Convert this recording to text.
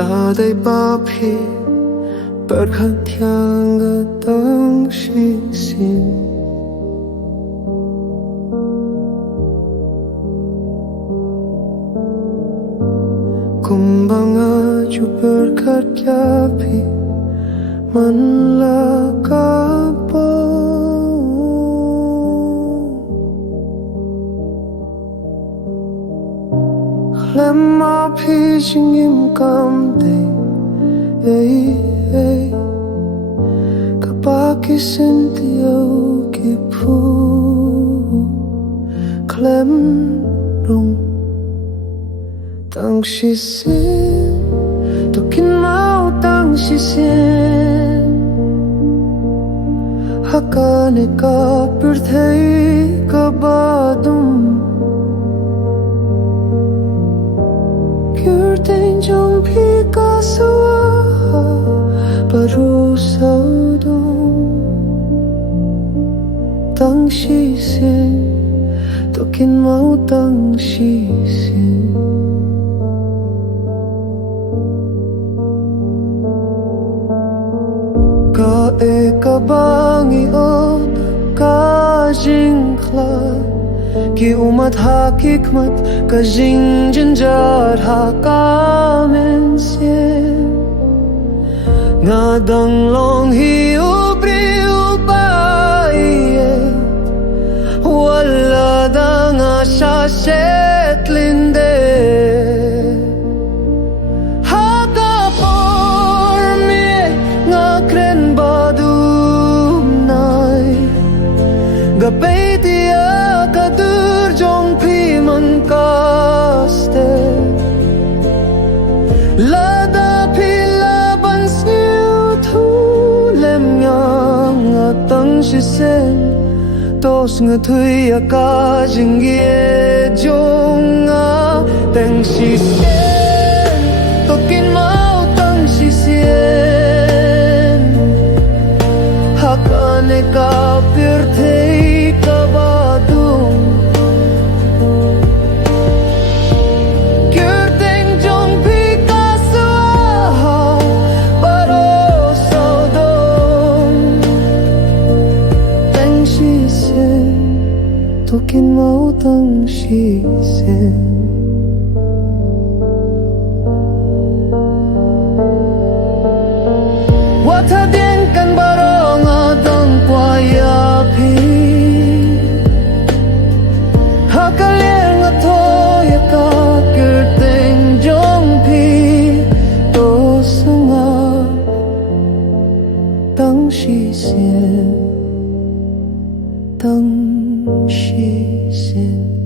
ta đây ba phi bớt khát thiang ở tang Shisien kumbanga ju bớt khát kya phi man la kaba Kynmaw phi jingim kam day Kaba kisin tiyo kipu Khyllem Tang Shisien to Kynmaw Tang Shisien hakane ka pirthei kabadum Kyrten jong pi ka suwa paru saudum Tang Shisien to Kynmaw Tang Shisien Kaba ngiot ka jingklai ki umat hakikmat ka jingjinjar ha ka mynsiem nga danglong hi ubri ieit wala da nga shashet linde Gapaitia kadur jong pi man kaste Lada pila ban sngewbha Tang Shisien thoh sngewthui ka jingieit Tang Shisien to Kynmaw Tang Shisien hakane ka pirthei to Kynmaw Tang Shisien Wat hadien kan barong adang kwaya pi Hakalier nga thoh ka kyrteng jong pi to sngewbha Tang Shisien Tang Shisien